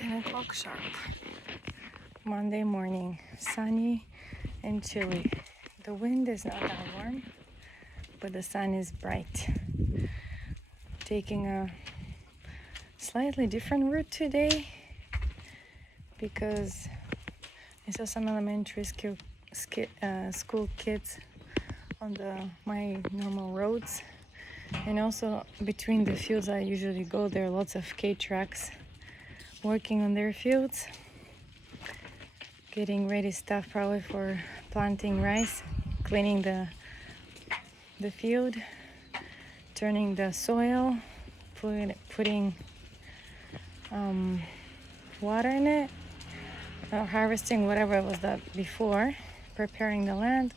10 o'clock sharp. Monday morning, sunny and chilly. The wind is not that warm, but the sun is bright. Taking a slightly different route today because I saw some elementary school kids on my normal roads, and also between the fields I usually go, there are lots of K-trucks working on their fields, getting ready stuff probably for planting rice, cleaning the field, turning the soil, putting water in it, harvesting whatever was that before, preparing the land.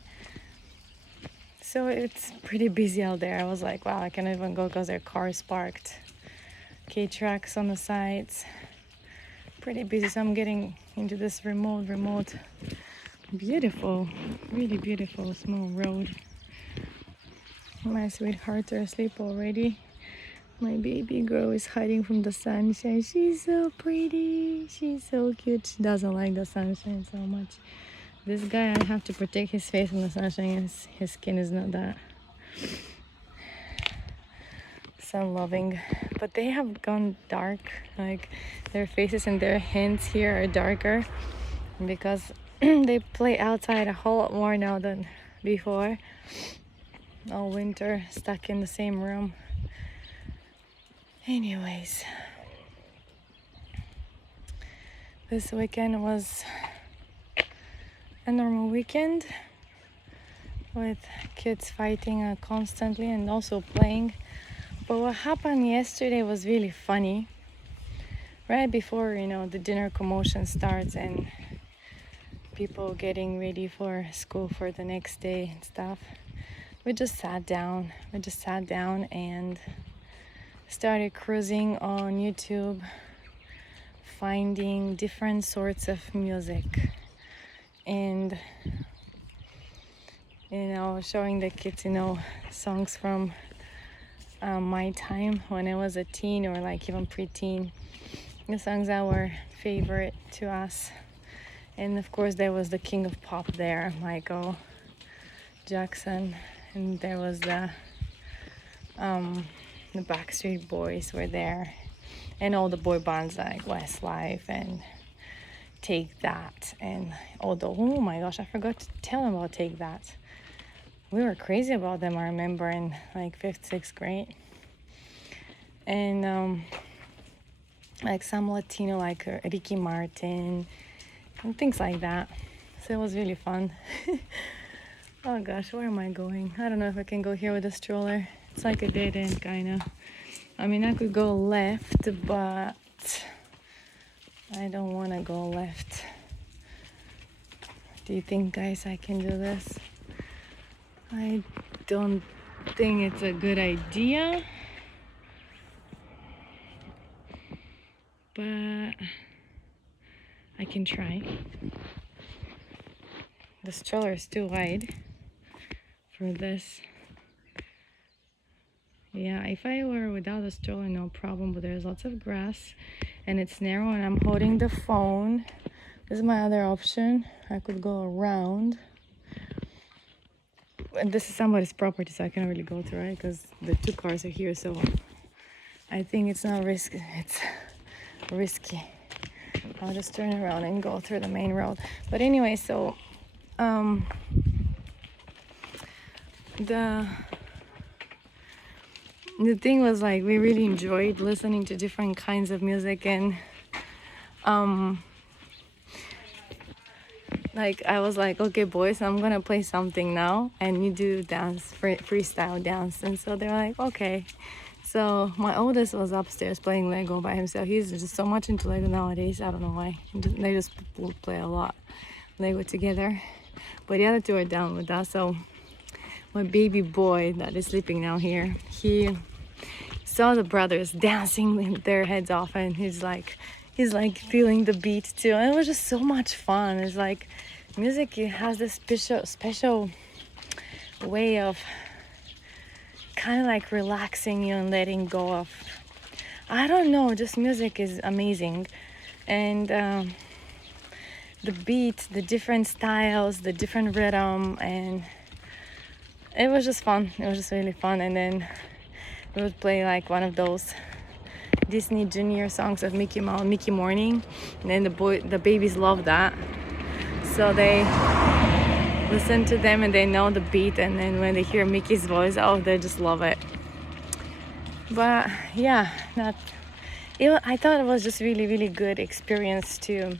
So it's pretty busy out there. I was like, wow, I can't even go because there are cars parked, K-trucks on the sides. Pretty busy. So I'm getting into this remote, beautiful, really beautiful small road. My sweethearts are asleep already. My baby girl is hiding from the sunshine. She's so pretty. She's so cute. She doesn't like the sunshine so much. This guy, I have to protect his face from the sunshine. His skin is not that sun loving, but they have gone dark. Like their faces and their hands here are darker because they play outside a whole lot more now than before. All winter stuck in the same room. Anyways, this weekend was a normal weekend with kids fighting constantly and also playing. But what happened yesterday was really funny. Right before, the dinner commotion starts and people getting ready for school for the next day and stuff, we just sat down and started cruising on YouTube, finding different sorts of music and showing the kids songs from my time when I was a teen or like even preteen, the songs that were favorite to us. And of course there was the king of pop there, Michael Jackson, and there was the Backstreet Boys were there, and all the boy bands like Westlife and Take That, and oh my gosh, I forgot to tell them about Take That. We were crazy about them, I remember, in like 5th, 6th grade. And like some Latino, like Ricky Martin and things like that. So it was really fun. Oh gosh, where am I going? I don't know if I can go here with a stroller. It's like a dead end, kind of. I mean, I could go left, but I don't want to go left. Do you think, guys, I can do this? I don't think it's a good idea, but I can try. The stroller is too wide for this. Yeah, if I were without a stroller, no problem, but there's lots of grass and it's narrow and I'm holding the phone. This is my other option. I could go around. And this is somebody's property, so I can't really go through, right? Because the 2 cars are here, so I think it's not risky. It's risky. I'll just turn around and go through the main road. But anyway, so the thing was, like, we really enjoyed listening to different kinds of music, and like I was like, okay boys, I'm gonna play something now and you do dance, freestyle dance. And so they're like, okay. So my oldest was upstairs playing Lego by himself. He's just so much into Lego nowadays. I don't know why. They just play a lot Lego together. But the other 2 are down with us. So my baby boy that is sleeping now here, he saw the brothers dancing their heads off, and he's like feeling the beat too, and it was just so much fun. It's like music, it has this special way of kind of like relaxing you and letting go of, I don't know, just music is amazing. and the beat, the different styles, the different rhythm, and it was just fun. It was just really fun. And then we would play like one of those Disney Junior songs of Mickey Mouse, Mickey Morning, and then the babies love that, so they listen to them and they know the beat, and then when they hear Mickey's voice, oh, they just love it. But yeah, I thought it was just really, really good experience to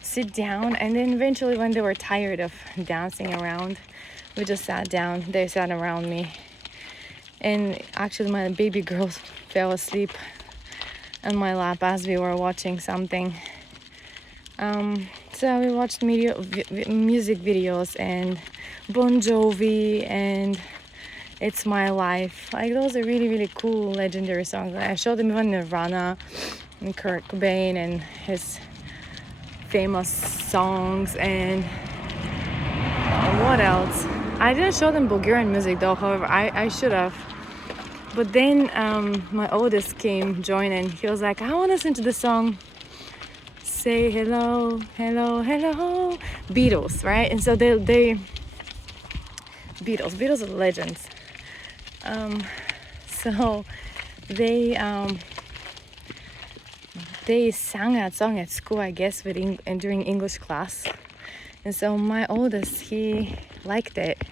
sit down, and then eventually when they were tired of dancing around, we just sat down. They sat around me, and actually my baby girl fell asleep on my lap as we were watching something. So we watched music videos and Bon Jovi and It's My Life. Like, those are really, really cool, legendary songs. I showed them even Nirvana and Kurt Cobain and his famous songs, and what else? I didn't show them Bulgarian music though, however, I should have. But then my oldest joined, and he was like, I want to listen to the song Say Hello, Hello, Hello, Beatles, right? And so they Beatles are legends. So they sang that song at school, I guess, during English class. And so my oldest, he liked it.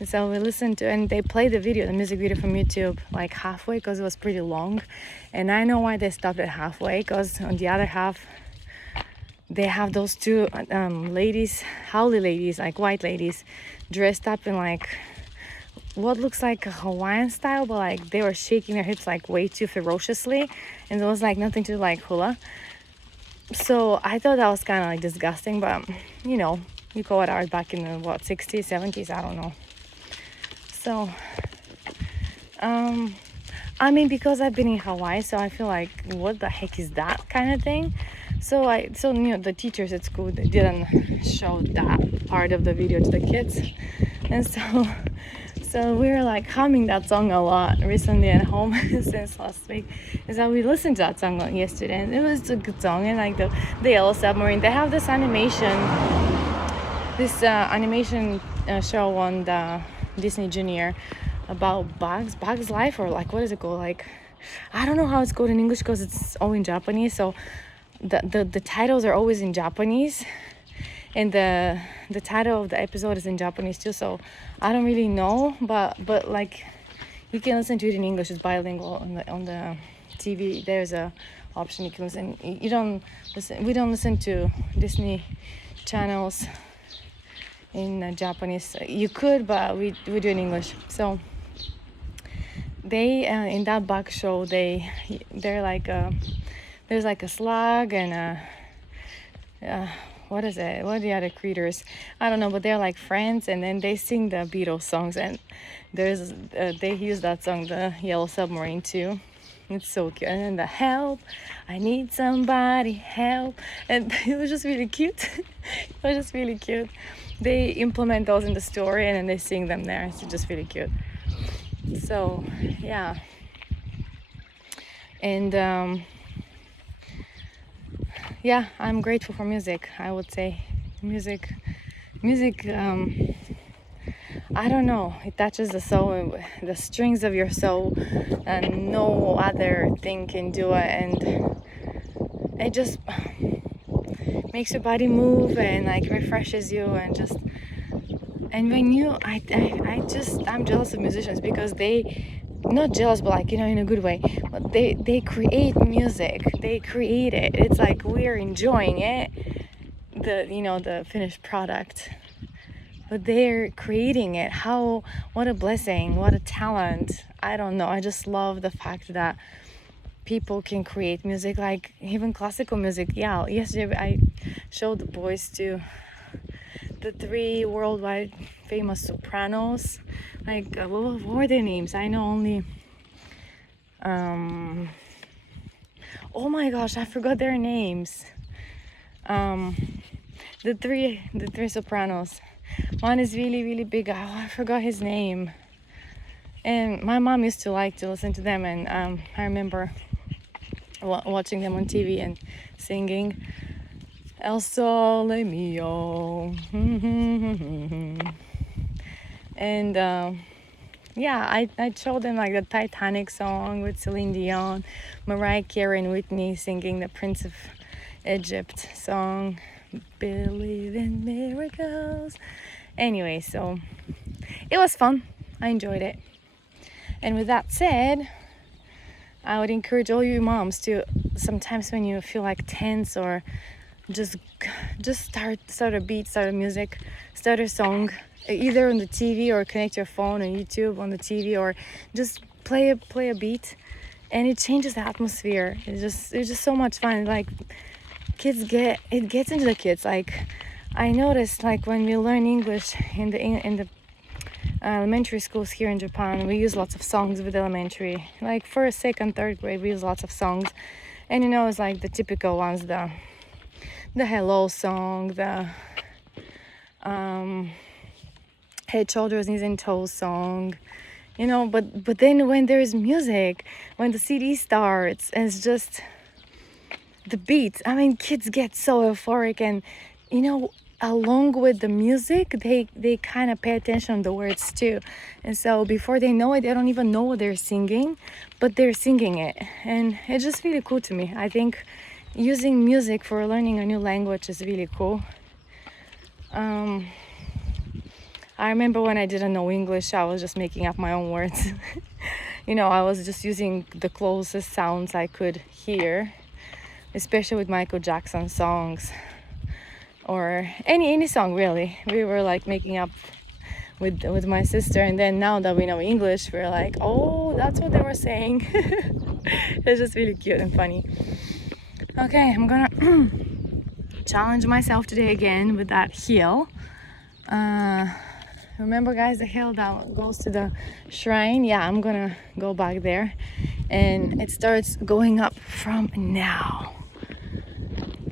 And so we listened to it, and they played the music video from YouTube, like halfway, because it was pretty long. And I know why they stopped it halfway, because on the other half, they have those two ladies, howly ladies, like white ladies, dressed up in like what looks like a Hawaiian style, but like they were shaking their hips like way too ferociously, and there was like nothing to like hula. So I thought that was kind of like disgusting, but you call it art back in the 60s, 70s, I don't know. So I mean, because I've been in Hawaii, so I feel like, what the heck is that kind of thing? So the teachers at school, they didn't show that part of the video to the kids, and so we were like humming that song a lot recently at home since last week. And so we listened to that song yesterday, and it was a good song. And like the Yellow Submarine, they have this animation show on the Disney Junior about Bugs Life, or like, what is it called? Like, I don't know how it's called in English because it's all in Japanese. So the titles are always in Japanese, and the title of the episode is in Japanese too. So I don't really know, but like, you can listen to it in English. It's bilingual on the TV. There's a option you can listen. We don't listen to Disney channels in Japanese. You could, but we do it in English. So they in that bug show, they're like there's like a slug and what is it? What are the other creatures? I don't know, but they're like friends, and then they sing the Beatles songs, and there's they use that song, the Yellow Submarine, too. It's so cute. And then the help, I need somebody, help. And it was just really cute. It was just really cute. They implement those in the story, and then they sing them there. It's just really cute. So yeah. And yeah, I'm grateful for music. I would say music I don't know, it touches the soul, the strings of your soul, and no other thing can do it. And it just makes your body move and like refreshes you, and just, and when I'm jealous of musicians, because they, not jealous, but like, in a good way, but they create music, they create it. It's like we're enjoying it, the finished product, but they're creating it. What a blessing, what a talent. I don't know, I just love the fact that people can create music, like even classical music. Yeah, yesterday I showed the boys to the 3 worldwide famous sopranos. Like, what were their names? I know only oh my gosh, I forgot their names. The three sopranos. One is really, really big. I forgot his name. And my mom used to like to listen to them, and I remember watching them on TV and singing El Sole Mio. And yeah, I showed them like the Titanic song with Celine Dion, Mariah Carey and Whitney singing the Prince of Egypt song, Believe in Miracles. Anyway, so it was fun. I enjoyed it. And with that said, I would encourage all you moms to, sometimes when you feel like tense or just start a beat, start a music, start a song, either on the TV or connect your phone on YouTube on the TV, or just play a beat, and it changes the atmosphere. It's just so much fun. Like it gets into the kids. Like I noticed, like when we learn English in the elementary schools here in Japan, we use lots of songs with elementary. Like first, second, third grade, we use lots of songs, and it's like the typical ones, the hello song, the head, shoulders, knees and toes song, but then when there's music, when the CD starts, it's just the beats. I mean, kids get so euphoric, and along with the music, they kind of pay attention to the words too. And so before they know it, they don't even know what they're singing, but they're singing it. And it's just really cool to me. I think using music for learning a new language is really cool. I remember when I didn't know English, I was just making up my own words. I was just using the closest sounds I could hear, especially with Michael Jackson songs or any song really. We were like making up with my sister, and then now that we know English, we're like, oh, that's what they were saying. It's just really cute and funny. Okay, I'm gonna challenge myself today again with that hill. Remember guys, the hill that goes to the shrine? Yeah, I'm gonna go back there, and it starts going up from now,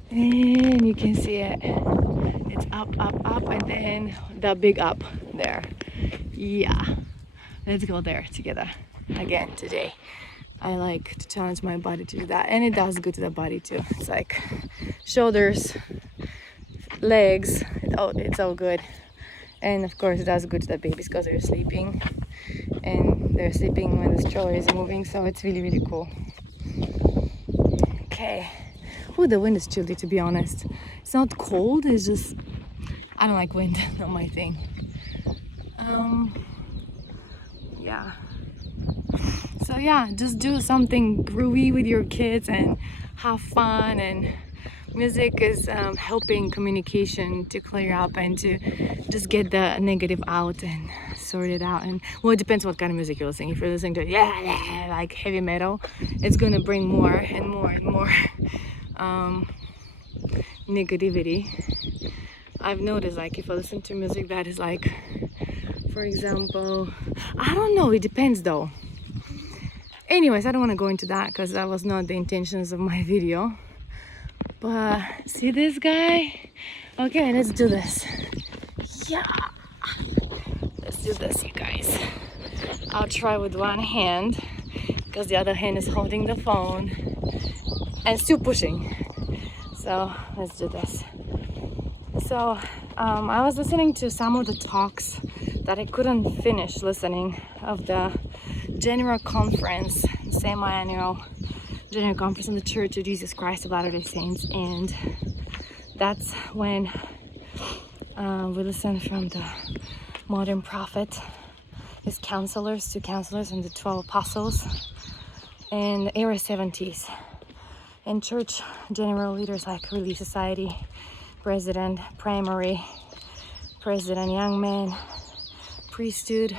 and you can see it. It's up, and then the big up there. Yeah, let's go there together again today. I like to challenge my body to do that, and it does good to the body too. It's like shoulders, legs, it's all good. And of course it does good to the babies because they're sleeping, and they're sleeping when the stroller is moving, so it's really, really cool. Okay. Oh, the wind is chilly, to be honest. It's not cold, it's just I don't like wind, not my thing. Yeah. So yeah, just do something groovy with your kids and have fun. And music is helping communication to clear up and to just get the negative out and sort it out. And well, it depends what kind of music you're listening. If you're listening to like heavy metal, it's gonna bring more and more and more negativity. I've noticed, like, if I listen to music that is like, for example, I don't know, it depends though. Anyways, I don't want to go into that because that was not the intentions of my video. But see this guy? Okay, let's do this. Yeah, let's do this, you guys. I'll try with one hand because the other hand is holding the phone and still pushing. So let's do this. So I was listening to some of the talks that I couldn't finish listening of the general conference, semi-annual general conference in the Church of Jesus Christ of Latter-day Saints, and that's when we listened from the modern prophet, his counselors, two counselors, and the 12 apostles, and the era 70s, and church general leaders like Relief Society, President, Primary, President, Young Man, Priesthood,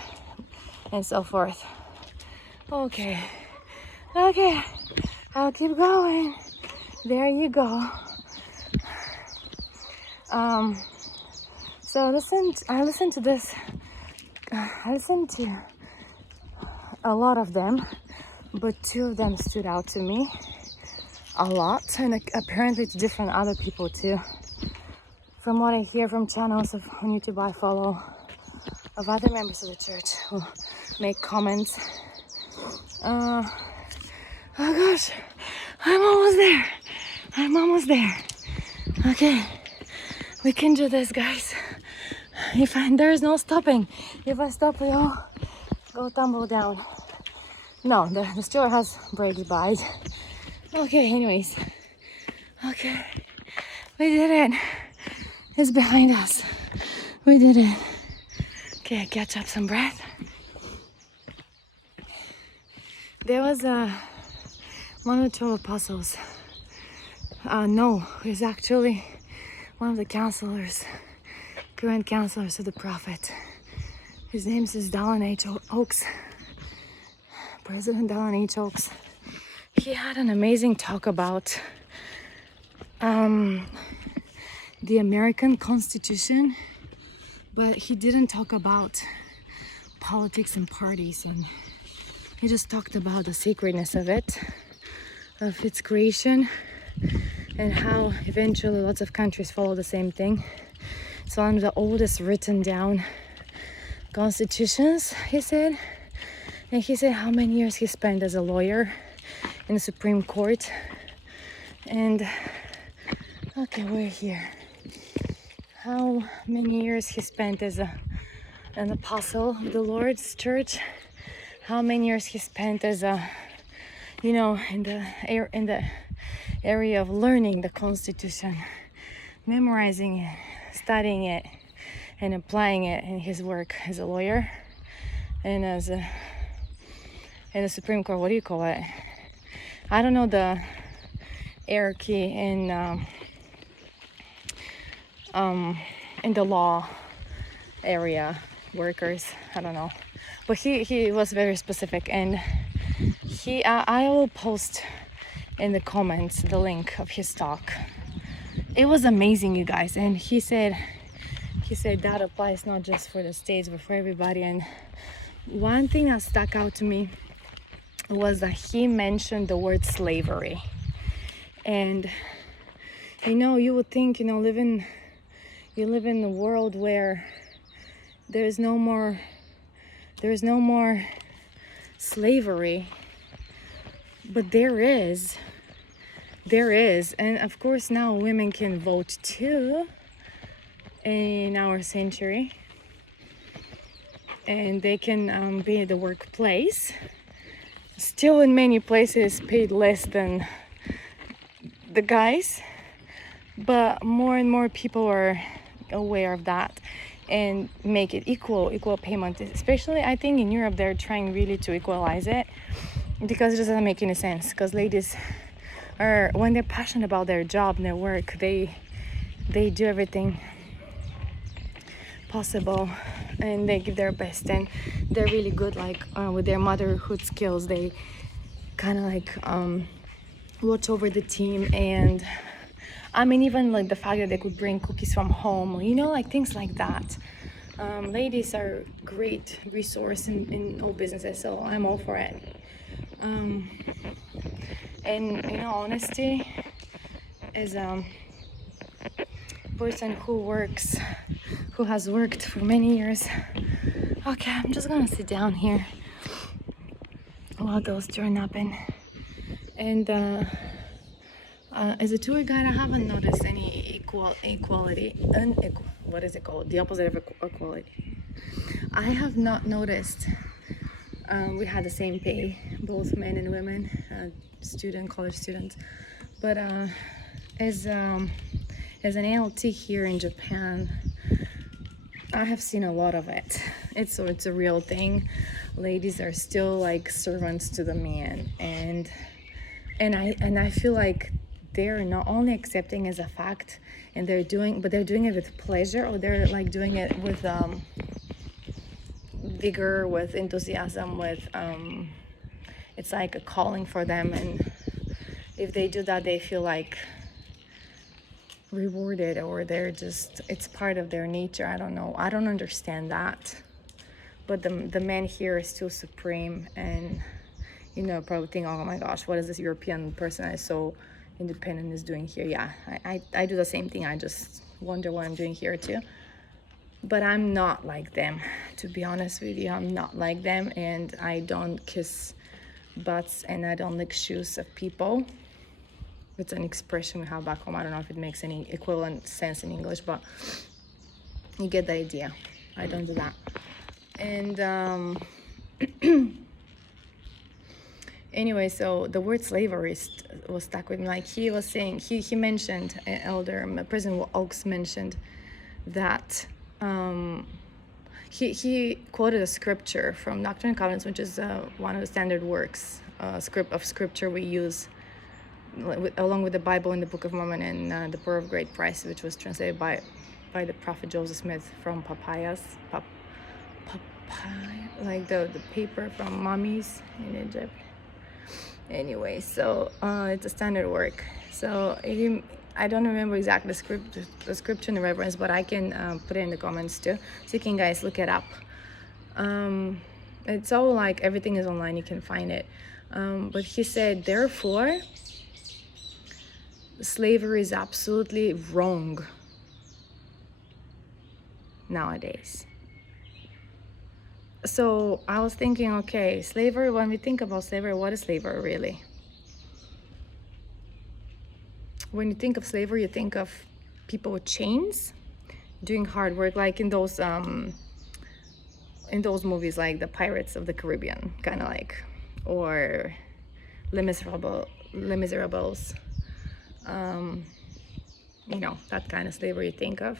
and so forth. Okay, I'll keep going. There you go. So I listened to this. I listened to a lot of them, but two of them stood out to me a lot, and apparently to different other people too. From what I hear from channels on YouTube I follow of other members of the church who make comments. Oh gosh, I'm almost there. I'm almost there. Okay, we can do this, guys. There is no stopping. If I stop, we all go tumble down. No, the stroller has brakes, but okay. Anyways, okay, we did it. It's behind us. We did it. Okay, catch up some breath. There was one of the 12 apostles. No, he's actually one of the counselors, current counselors of the prophet. His name is Dallin H. Oaks, President Dallin H. Oaks. He had an amazing talk about the American Constitution, but he didn't talk about politics and parties, and he just talked about the sacredness of it, of its creation, and how eventually lots of countries follow the same thing. It's one of the oldest written down constitutions, he said. And he said how many years he spent as a lawyer in the Supreme Court. And okay, we're here. How many years he spent as an apostle of the Lord's church. How many years he spent as a, in the area of learning the Constitution, memorizing it, studying it, and applying it in his work as a lawyer and in the Supreme Court. What do you call it? I don't know the hierarchy in the law area, workers. I don't know, but he was very specific, and I will post in the comments the link of his talk. It was amazing, you guys. And he said that applies not just for the States but for everybody. And one thing that stuck out to me was that he mentioned the word slavery. And you would think, you live in a world where there's no more slavery, but there is. And of course now women can vote too in our century, and they can be at the workplace, still in many places paid less than the guys, but more and more people are aware of that and make it equal payment. Especially I think in Europe they're trying really to equalize it, because it doesn't make any sense, because ladies are, when they're passionate about their job and their work, they do everything possible and they give their best, and they're really good with their motherhood skills. They kind of watch over the team, and even the fact that they could bring cookies from home, things like that. Ladies are great resource in all businesses, so I'm all for it. And honesty, as a person who has worked for many years. Okay, I'm just gonna sit down here while those two are napping. And as a tour guide, I haven't noticed any equality. What is it called? The opposite of equality. I have not noticed. We had the same pay, both men and women, college students. But as an ALT here in Japan, I have seen a lot of it. It's a real thing. Ladies are still like servants to the man, and I feel like they're not only accepting as a fact, and they're doing it with pleasure, or they're doing it with vigor, with enthusiasm, with it's like a calling for them, and if they do that, they feel rewarded, or it's part of their nature. I don't know. I don't understand that. But the man here is still supreme, and probably think, oh my gosh, what is this European person that is so independent is doing here? Yeah, I do the same thing. I just wonder what I'm doing here too. But I'm not like them, to be honest with you. I'm not like them, and I don't kiss butts and I don't lick shoes of people. It's an expression we have back home. I don't know if it makes any equivalent sense in English, but you get the idea. I don't do that. And anyway, so the word slavery was stuck with me. Like he was saying, he mentioned, Elder President Oaks mentioned that he quoted a scripture from Doctrine and Covenants, which is one of the standard works of scripture we use along with the Bible and the Book of Mormon and the Pearl of Great Price, which was translated by the prophet Joseph Smith from papaya, like the paper from mummies in Egypt. Anyway, so it's a standard work. So I don't remember exactly the scripture and the reference, but I can put it in the comments too, so you can guys look it up. It's all like everything is online, you can find it. But he said, therefore, slavery is absolutely wrong nowadays. So I was thinking, okay, slavery, when we think about slavery, what is slavery really? When you think of slavery, you think of people with chains doing hard work, like in those movies like the Pirates of the Caribbean, kind of like, or Les Miserables, you know, that kind of slavery you think of.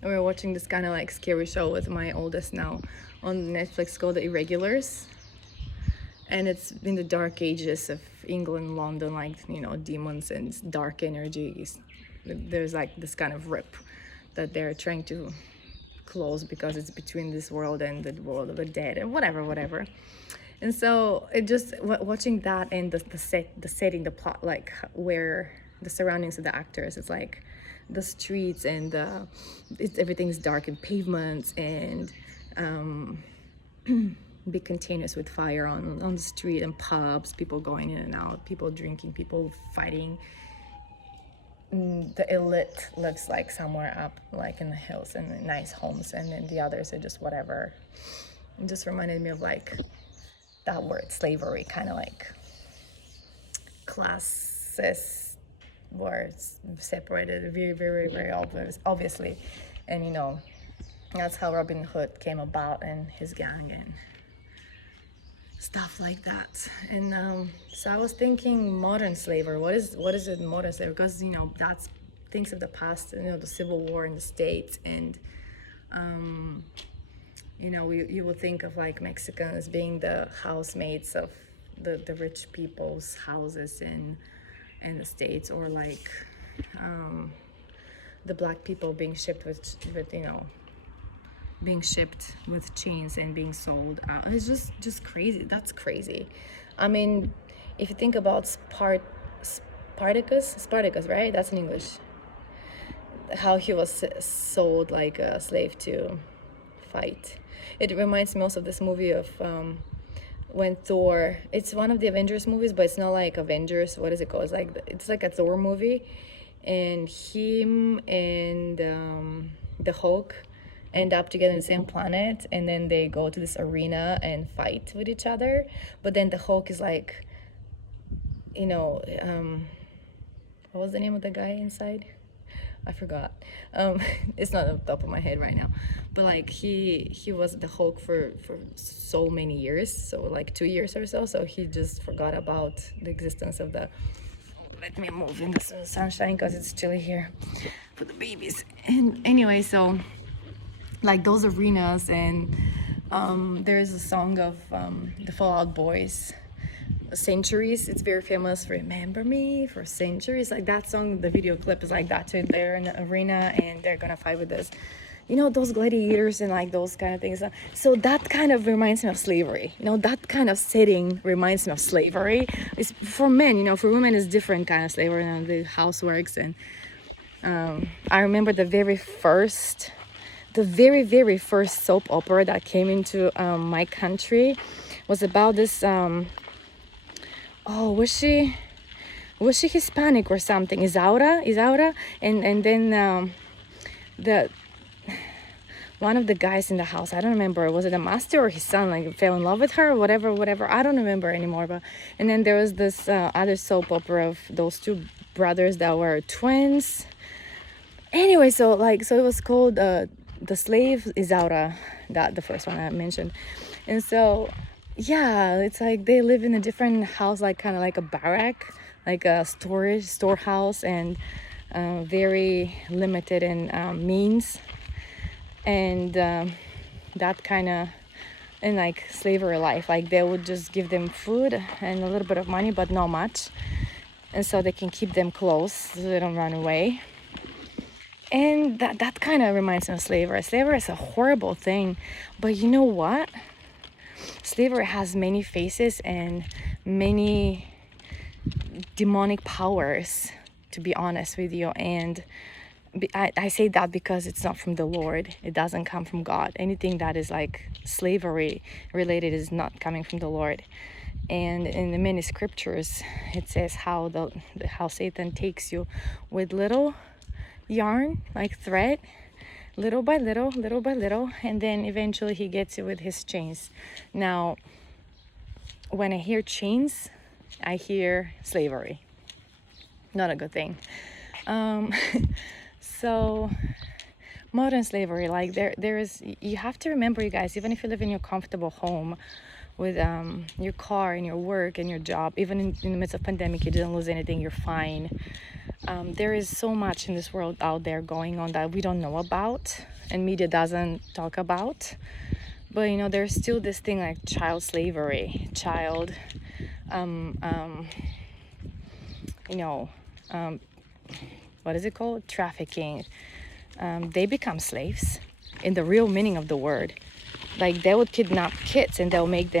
And we were watching this kind of like scary show with my oldest now on Netflix called The Irregulars. And it's in the dark ages of England, London, like, you know, demons and dark energies. There's like this kind of rip that they're trying to close because it's between this world and the world of the dead and whatever. And so it just watching that and the setting, the plot, like where the surroundings of the actors, it's like the streets and everything's dark and pavements and big containers with fire on the street and pubs, people going in and out, people drinking, people fighting. The elite lives like somewhere up, like in the hills and in nice homes, and then the others are just whatever. It just reminded me of like that word slavery, kind of like classes were separated very obviously. And you know, that's how Robin Hood came about and his gang and stuff like that. And so I was thinking modern slavery, what is it modern slavery? Because, you know, that's things of the past, you know, the Civil War in the States, and you know, you will think of like Mexicans being the housemates of the rich people's houses in the States, or like the black people being shipped with you know, being shipped with chains and being sold out. It's just crazy. That's crazy. I mean, if you think about Spartacus, right? That's in English. How he was sold like a slave to fight. It reminds me also of this movie of when Thor, it's one of the Avengers movies, but it's not like Avengers, what is it called? It's like a Thor movie, and him and the Hulk end up together in the same planet, and then they go to this arena and fight with each other. But then the Hulk is like, you know, what was the name of the guy inside? I forgot. It's not on the top of my head right now, but like he was the Hulk for so many years, so like 2 years or so. So he just forgot about the existence of the. Let me move in the sunshine because it's chilly here for the babies. And anyway, so like those arenas, and there's a song of the Fall Out Boys, Centuries. It's very famous. Remember me for centuries. Like that song, the video clip is like that too. They're in the arena and they're gonna fight with this, you know, those gladiators and like those kind of things. So that kind of reminds me of slavery. You know, that kind of setting reminds me of slavery. It's for men, you know, for women it's different kind of slavery, you know, the houseworks. And I remember the very very first soap opera that came into my country was about this was she Hispanic or something? Isaura, and then one of the guys in the house, I don't remember, was it the master or his son, like fell in love with her, whatever, I don't remember anymore. But and then there was this other soap opera of those two brothers that were twins. Anyway, so it was called The Slave Isaura, that the first one I mentioned. And so yeah, it's like they live in a different house, like kind of like a barrack, like a storehouse, and very limited in means, and that kind of in like slavery life, like they would just give them food and a little bit of money, but not much, and so they can keep them close so they don't run away. And that kind of reminds me of slavery. Slavery is a horrible thing, but you know what? Slavery has many faces and many demonic powers, to be honest with you. And I say that because it's not from the Lord. It doesn't come from God. Anything that is like slavery related is not coming from the Lord. And in the many scriptures, it says how Satan takes you with little yarn, like thread, little by little, and then eventually he gets you with his chains. Now, when I hear chains, I hear slavery. Not a good thing. So modern slavery, like there is, you have to remember, you guys, even if you live in your comfortable home with your car and your work and your job, even in the midst of pandemic, you didn't lose anything, you're fine. There is so much in this world out there going on that we don't know about and media doesn't talk about. But you know, there's still this thing like child slavery, what is it called? Trafficking. They become slaves in the real meaning of the word. Like they would kidnap kids and they'll make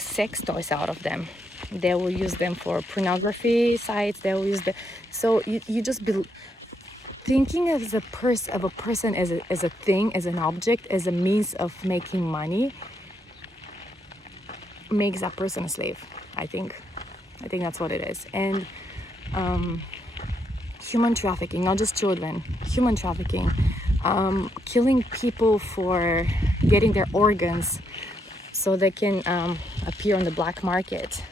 sex toys out of them. They will use them for pornography sites. They will use so you just be thinking of a person as a thing, as an object, as a means of making money, makes that person a slave. I think that's what it is. And human trafficking, not just children, human trafficking, killing people for getting their organs so they can appear on the black market.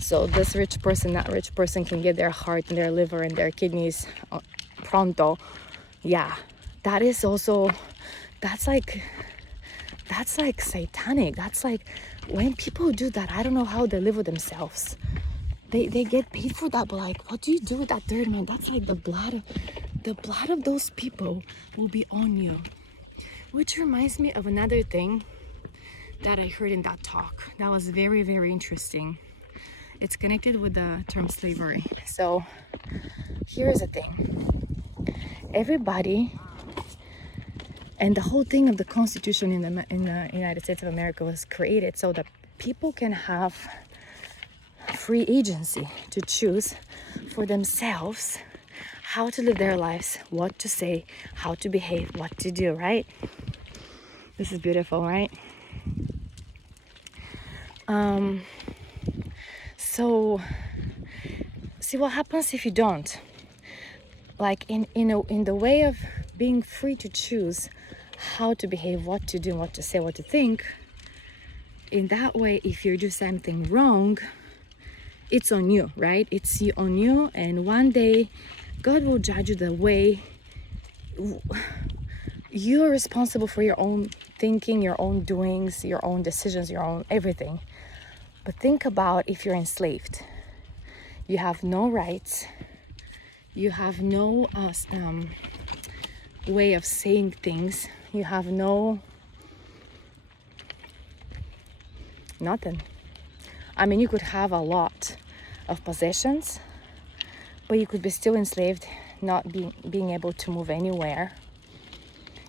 So this rich person, that rich person can get their heart and their liver and their kidneys pronto. Yeah, that is also, that's like satanic. That's like, when people do that, I don't know how they live with themselves. They get paid for that, but like, what do you do with that third man? That's like the blood of those people will be on you. Which reminds me of another thing that I heard in that talk that was very, very interesting. It's connected with the term slavery. So here's the thing. Everybody, and the whole thing of the Constitution in the United States of America was created so that people can have free agency to choose for themselves how to live their lives, what to say, how to behave, what to do, right? This is beautiful, right? So see what happens if you don't. Like in the way of being free to choose how to behave, what to do, what to say, what to think, in that way, if you do something wrong, it's on you, right? It's on you, and one day God will judge you the way you're responsible for your own thinking, your own doings, your own decisions, your own everything. But think about if you're enslaved. You have no rights. You have no way of saying things. You have nothing. I mean, you could have a lot of possessions, but you could be still enslaved, not being able to move anywhere.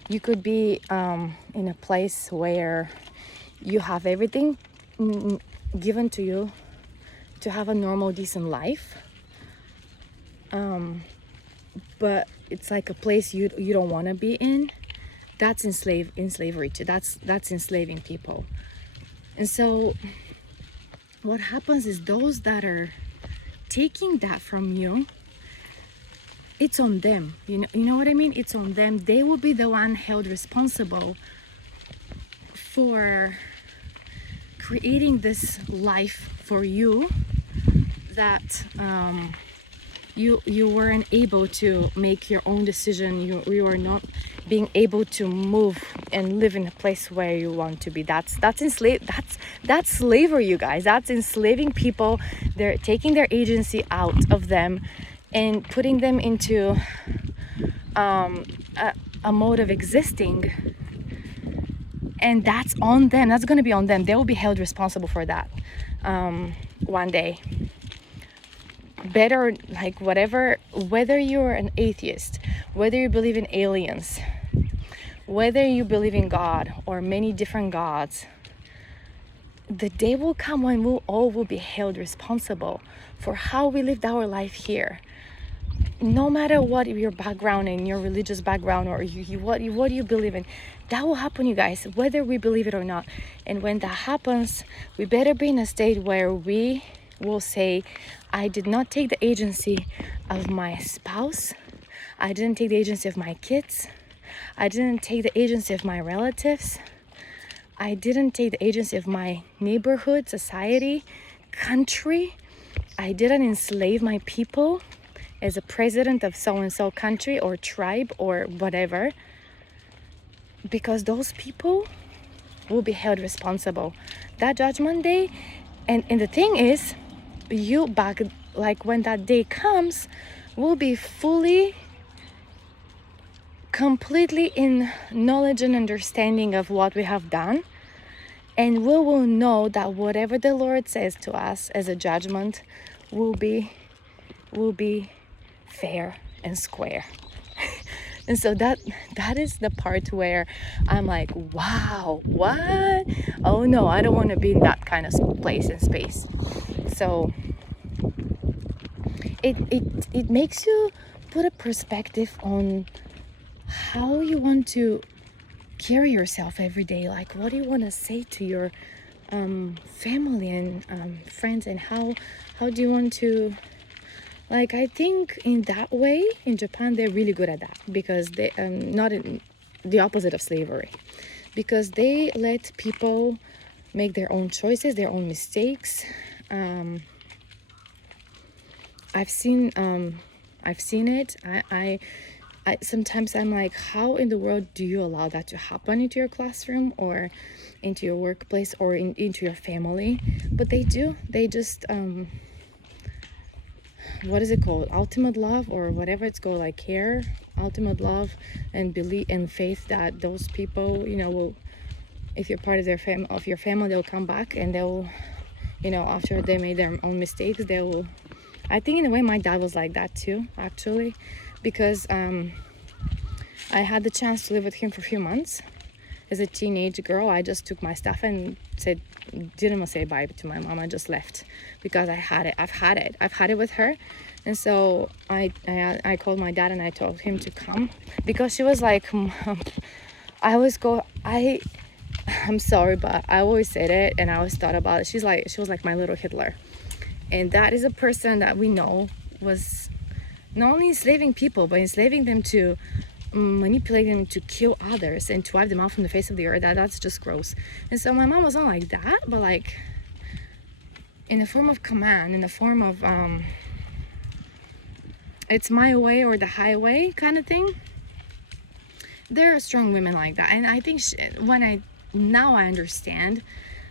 You could be in a place where you have everything given to you to have a normal, decent life. But it's like a place you don't want to be in. That's slavery too. That's enslaving people. And so what happens is those that are taking that from you, it's on them. You know what I mean? It's on them. They will be the one held responsible for creating this life for you that you weren't able to make your own decision. You are not being able to move and live in a place where you want to be. That's slavery, you guys. That's enslaving people. They're taking their agency out of them and putting them into a mode of existing, and that's on them. That's going to be on them. They will be held responsible for that one day. Better, like, whatever, whether you're an atheist, whether you believe in aliens, whether you believe in God or many different gods, the day will come when we all will be held responsible for how we lived our life here. No matter what your background and your religious background, or what you believe in, that will happen, you guys, whether we believe it or not. And when that happens, we better be in a state where we will say, I did not take the agency of my spouse, I didn't take the agency of my kids, I didn't take the agency of my relatives, I didn't take the agency of my neighborhood, society, country. I didn't enslave my people as a president of so-and-so country or tribe or whatever, because those people will be held responsible that judgment day. And the thing is, you back, like, when that day comes, will be fully, completely in knowledge and understanding of what we have done, and we will know that whatever the Lord says to us as a judgment will be fair and square. And so that is the part where I'm like, wow, what? Oh no, I don't want to be in that kind of place and space. So it makes you put a perspective on how you want to carry yourself every day. Like, what do you want to say to your family and friends, and how do you want to, like, I think in that way in Japan they're really good at that, because they not in the opposite of slavery, because they let people make their own choices, their own mistakes. I've seen it. I sometimes I'm like, how in the world do you allow that to happen into your classroom or into your workplace or into your family? But they do. They just what is it called? Ultimate love, or whatever it's called, like care, ultimate love, and belief and faith that those people, will, if you're part of their your family, they'll come back, and they'll, after they made their own mistakes, they will. I think in a way my dad was like that too, actually, because I had the chance to live with him for a few months. As a teenage girl, I just took my stuff and didn't even say bye to my mom. I just left because I had it. I've had it with her. And so I called my dad and I told him to come, because she was like, I always go, I'm sorry, but I always said it and I always thought about it. She was like my little Hitler. And that is a person that we know was not only enslaving people, but enslaving them to manipulate them to kill others and to wipe them out from the face of the earth. That's just gross. And so my mom was not like that, but like in the form of command, in the form of it's my way or the highway kind of thing. There are strong women like that, and I think now I understand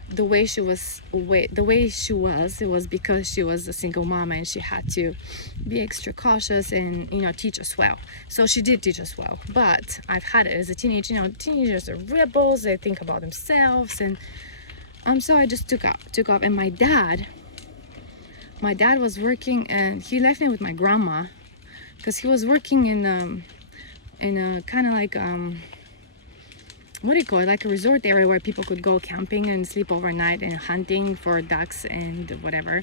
the way she was. It was because she was a single mom and she had to be extra cautious and teach us well. So she did teach us well. But I've had it as a teenager. Teenagers are rebels. They think about themselves, and so I just took off. And my dad was working, and he left me with my grandma because he was working in a kind of like what do you call it, like a resort area where people could go camping and sleep overnight and hunting for ducks and whatever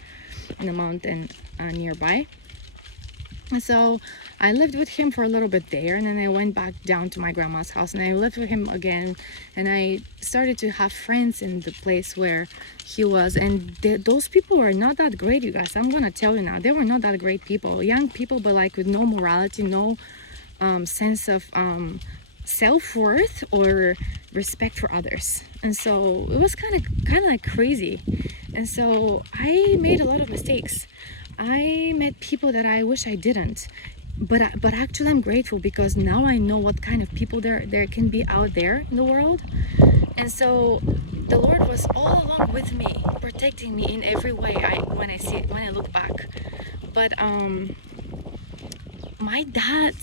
in a mountain nearby. And so I lived with him for a little bit there, and then I went back down to my grandma's house, and I lived with him again, and I started to have friends in the place where he was, and those people were not that great, you guys. I'm gonna tell you now, they were not that great people, young people, but like with no morality, no sense of self-worth or respect for others. And so it was kind of like crazy. And so I made a lot of mistakes. I met people that I wish I didn't, but actually I'm grateful, because now I know what kind of people there can be out there in the world. And so the Lord was all along with me, protecting me in every way. When I look back. But my dad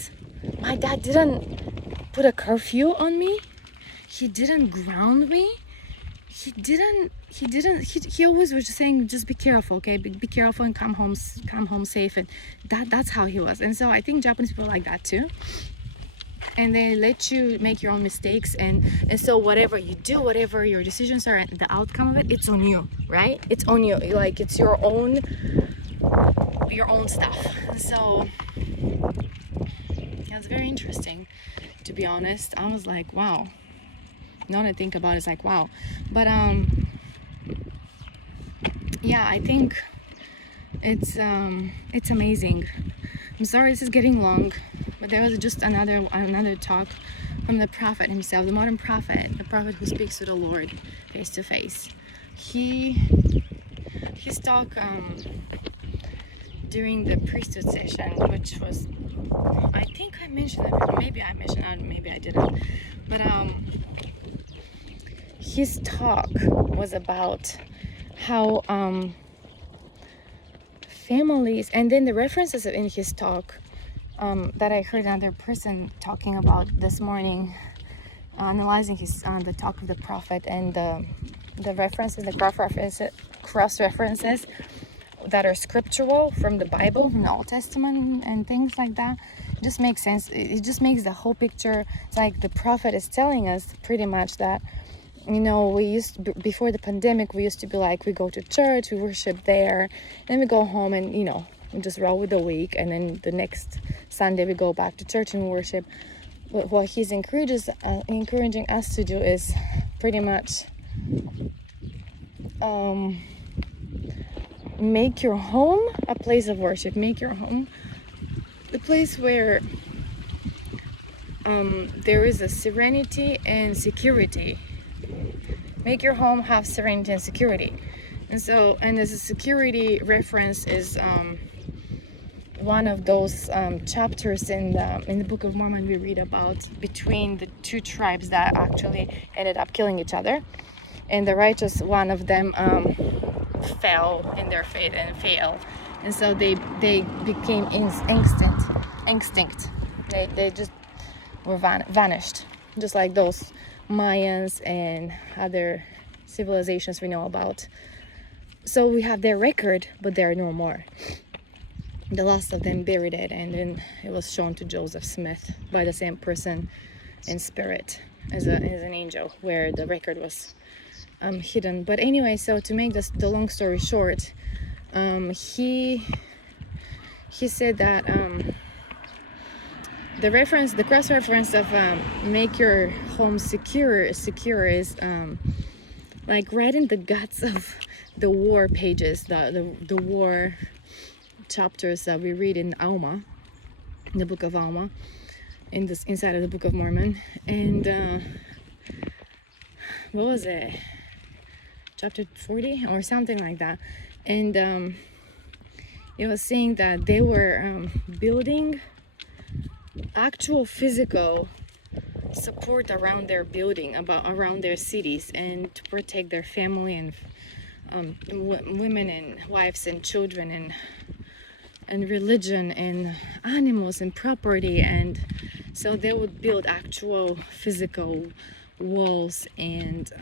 didn't put a curfew on me. He didn't ground me. He always was just saying, just be careful, okay, be careful, and come home safe. And that's how he was. And so I think Japanese people are like that too, and they let you make your own mistakes, and so whatever you do, whatever your decisions are, and the outcome of it, it's on you, right? It's on you, like it's your own stuff. And so it's very interesting, to be honest. I was like, wow. Now that I think about it, it's like, wow. But yeah, I think it's amazing. I'm sorry this is getting long, but there was just another talk from the prophet himself, the modern prophet, the prophet who speaks to the Lord face to face. His talk during the priesthood session, which was, I think I mentioned it before, maybe I mentioned it, maybe I didn't, but his talk was about how families, and then the references in his talk that I heard another person talking about this morning, analyzing the talk of the prophet, and the references, the cross references that are scriptural from the Bible, from the Old Testament, and things like that. It just makes sense. It just makes the whole picture. It's like the prophet is telling us pretty much that, before the pandemic, we used to be like, we go to church, we worship there, then we go home and, we just roll with the week, and then the next Sunday we go back to church and worship. But what he's encouraging us to do is pretty much make your home a place of worship. Make your home the place where there is a serenity and security. Make your home have serenity and security. And as a security reference is one of those chapters in the Book of Mormon we read about, between the two tribes that actually ended up killing each other, and the righteous one of them fell in their faith and failed, and so they became extinct. They just were vanished, just like those Mayans and other civilizations we know about. So we have their record, but they're no more. The last of them buried it, and then it was shown to Joseph Smith by the same person in spirit as an angel, where the record was hidden. But anyway, so to make the long story short, he said that the cross reference of make your home secure is like right in the guts of the war pages, the war chapters that we read in Alma, in the Book of Alma, inside of the Book of Mormon. And what was it, chapter 40 or something like that. And it was saying that they were building actual physical support around their building, around their cities, and to protect their family and women and wives and children and religion and animals and property. And so they would build actual physical walls and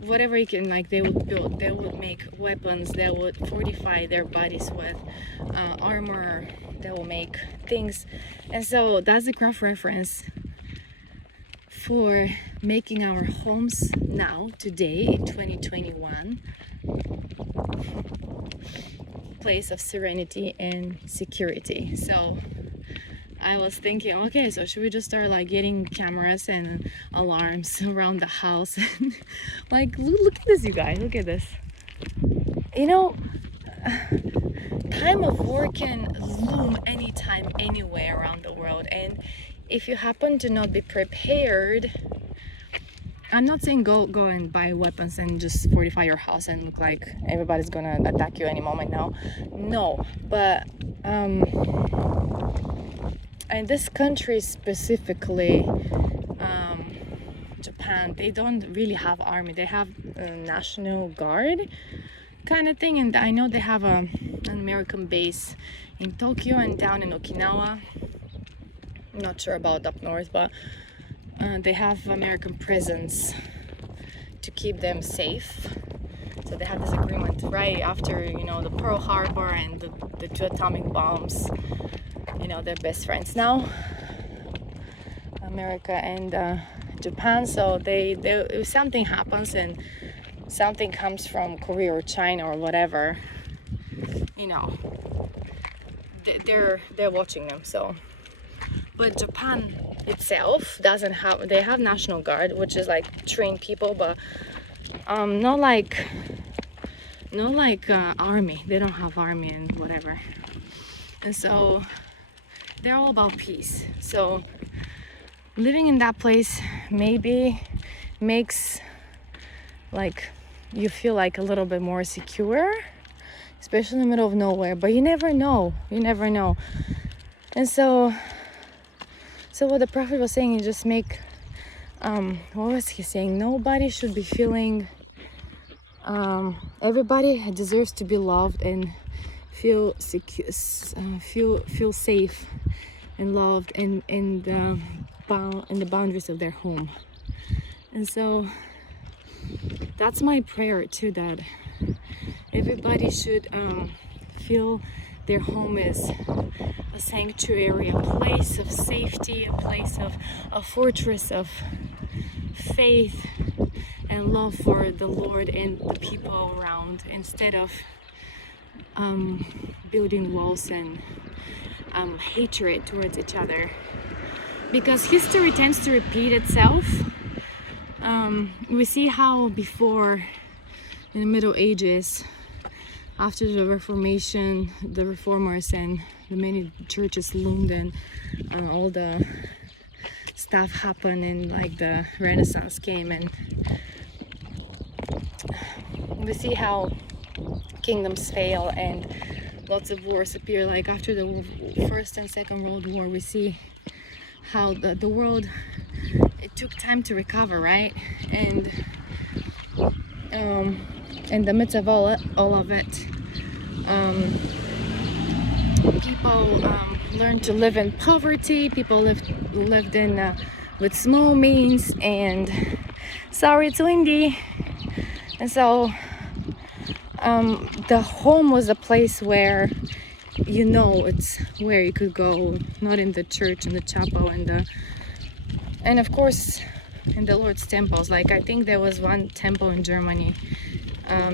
whatever you can, like they would make weapons, they would fortify their bodies with armor, they will make things. And so that's the craft reference for making our homes now, today in 2021, place of serenity and security. So I was thinking, okay, so should we just start like getting cameras and alarms around the house? Like, look at this, you guys, look at this. You know, time of war can loom anytime, anywhere around the world. And if you happen to not be prepared, I'm not saying go and buy weapons and just fortify your house and look like everybody's gonna attack you any moment now. No, but in this country specifically, Japan, they don't really have army. They have a National Guard kind of thing, and I know they have an American base in Tokyo and down in Okinawa. I'm not sure about up north, but they have American prisons to keep them safe. So they had this agreement right after, you know, the Pearl Harbor and the 2 atomic bombs. You know, they're best friends now, America and Japan. So they if something happens and something comes from Korea or China or whatever, you know, they're watching them. So, but Japan itself doesn't have, they have National Guard, which is like trained people, but not like army. They don't have army and whatever. And so they're all about peace. So living in that place maybe makes like you feel like a little bit more secure, especially in the middle of nowhere. But you never know. And so what the Prophet was saying is just make what was he saying? Nobody should be feeling everybody deserves to be loved and feel secure, feel safe and loved in the boundaries of their home. And so that's my prayer too, that everybody should feel their home is a sanctuary, a place of safety, a place of a fortress of faith and love for the Lord and the people around, instead of building walls and hatred towards each other. Because history tends to repeat itself. We see how before, in the Middle Ages, after the Reformation, the reformers and the many churches loomed, and all the stuff happened, and like the Renaissance came, and we see how kingdoms fail and lots of wars appear. Like after the First and Second World War, we see how the world, it took time to recover, right? And in the midst of all of it, people learned to live in poverty. People lived in with small means, and sorry, it's windy. And so the home was a place where, you know, it's where you could go, not in the church and the chapel and of course in the Lord's temples. Like I think there was one temple in Germany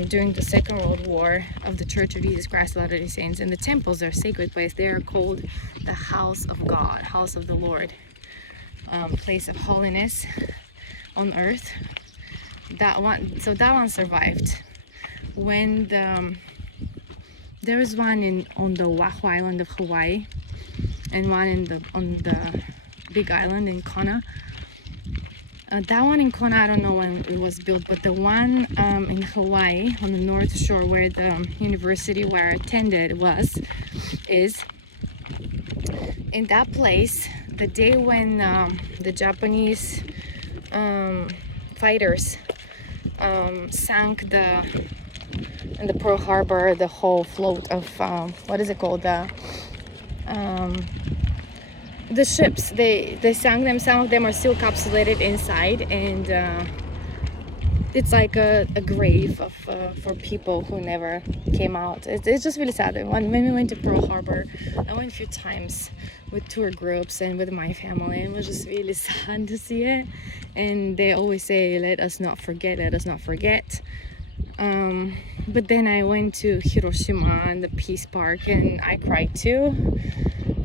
during the Second World War of the Church of Jesus Christ of Latter-day Saints, and the temples are a sacred place. They are called the house of God, house of the Lord, place of holiness on earth. That one survived. When there is one on the Oahu Island of Hawaii, and one on the Big Island in Kona. That one in Kona, I don't know when it was built, but the one in Hawaii on the North Shore, where the university where I attended is in that place. The day when the Japanese fighters sank in the Pearl Harbor, the whole float of what is it called, the ships, they sank them. Some of them are still encapsulated inside, and it's like a grave of for people who never came out. It's just really sad. When we went to Pearl Harbor, I went a few times with tour groups and with my family, and it was just really sad to see it. And they always say, let us not forget. But then I went to Hiroshima and the Peace Park, and I cried too,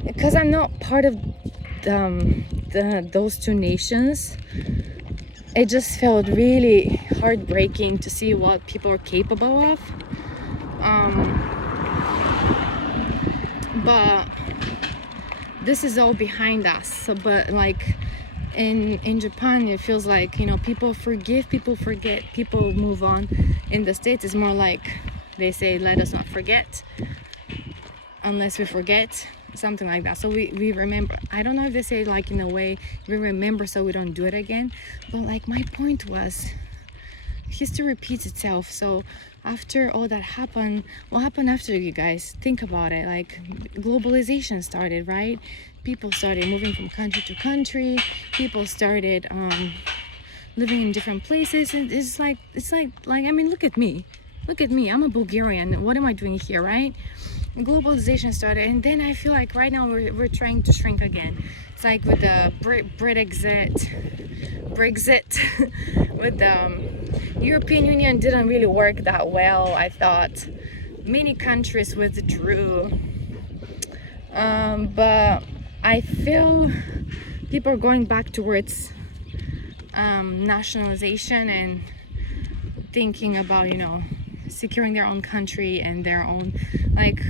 because I'm not part of those two nations. It just felt really heartbreaking to see what people are capable of. But this is all behind us. So, but like in Japan, it feels like, you know, people forgive, people forget, people move on. In the States, it's more like they say, let us not forget unless we forget, something like that. So we remember. I don't know if they say like in a way we remember so we don't do it again, but like my point was, history repeats itself. So after all that happened, what happened after, you guys? Think about it. Like, globalization started, right? People started moving from country to country. People started living in different places, and it's like I mean, look at me, I'm a Bulgarian. What am I doing here, right? Globalization started, and then I feel like right now we're trying to shrink again. It's like with the Brexit with the European Union didn't really work that well. I thought many countries withdrew, but I feel people are going back towards nationalization and thinking about, you know, securing their own country and their own, like,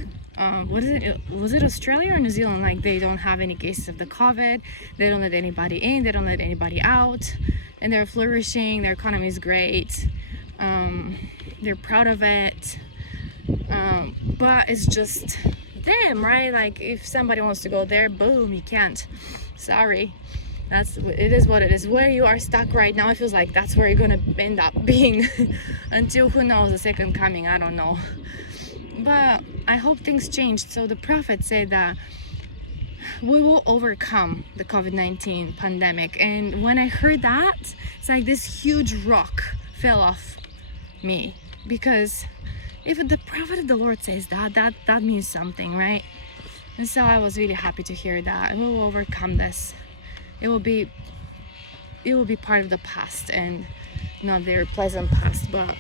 what is it? Was it Australia or New Zealand? Like, they don't have any cases of the COVID. They don't let anybody in. They don't let anybody out. And they're flourishing. Their economy is great. They're proud of it. But it's just them, right? Like, if somebody wants to go there, boom, you can't. Sorry. It is what it is. Where you are stuck right now, it feels like that's where you're gonna end up being until, who knows, the second coming. I don't know, but I hope things change. So the prophet said that we will overcome the COVID-19 pandemic, and when I heard that, it's like this huge rock fell off me, because if the prophet of the Lord says that means something, right? And so I was really happy to hear that we will overcome this. It will be part of the past, and not very pleasant past, but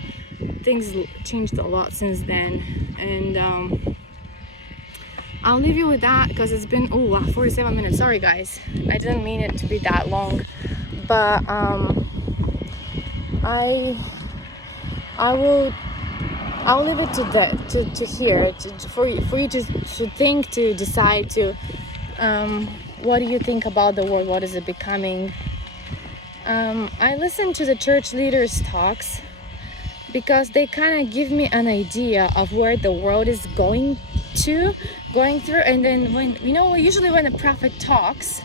things changed a lot since then. And I'll leave you with that, because it's been 47 minutes. Sorry guys, I didn't mean it to be that long, but I'll leave it to here, for you to think, to decide, to what do you think about the world? What is it becoming? I listen to the church leaders' talks because they kind of give me an idea of where the world is going through. And then usually when a prophet talks,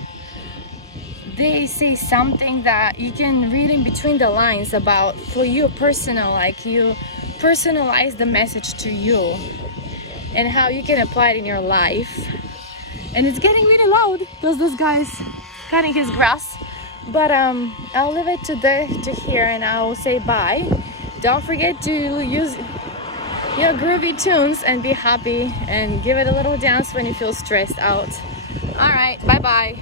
they say something that you can read in between the lines about, for you personal, like you personalize the message to you and how you can apply it in your life. And it's getting really loud because this guy's cutting his grass. But I'll leave it to here, and I'll say bye. Don't forget to use your groovy tunes and be happy, and give it a little dance when you feel stressed out. All right, bye bye.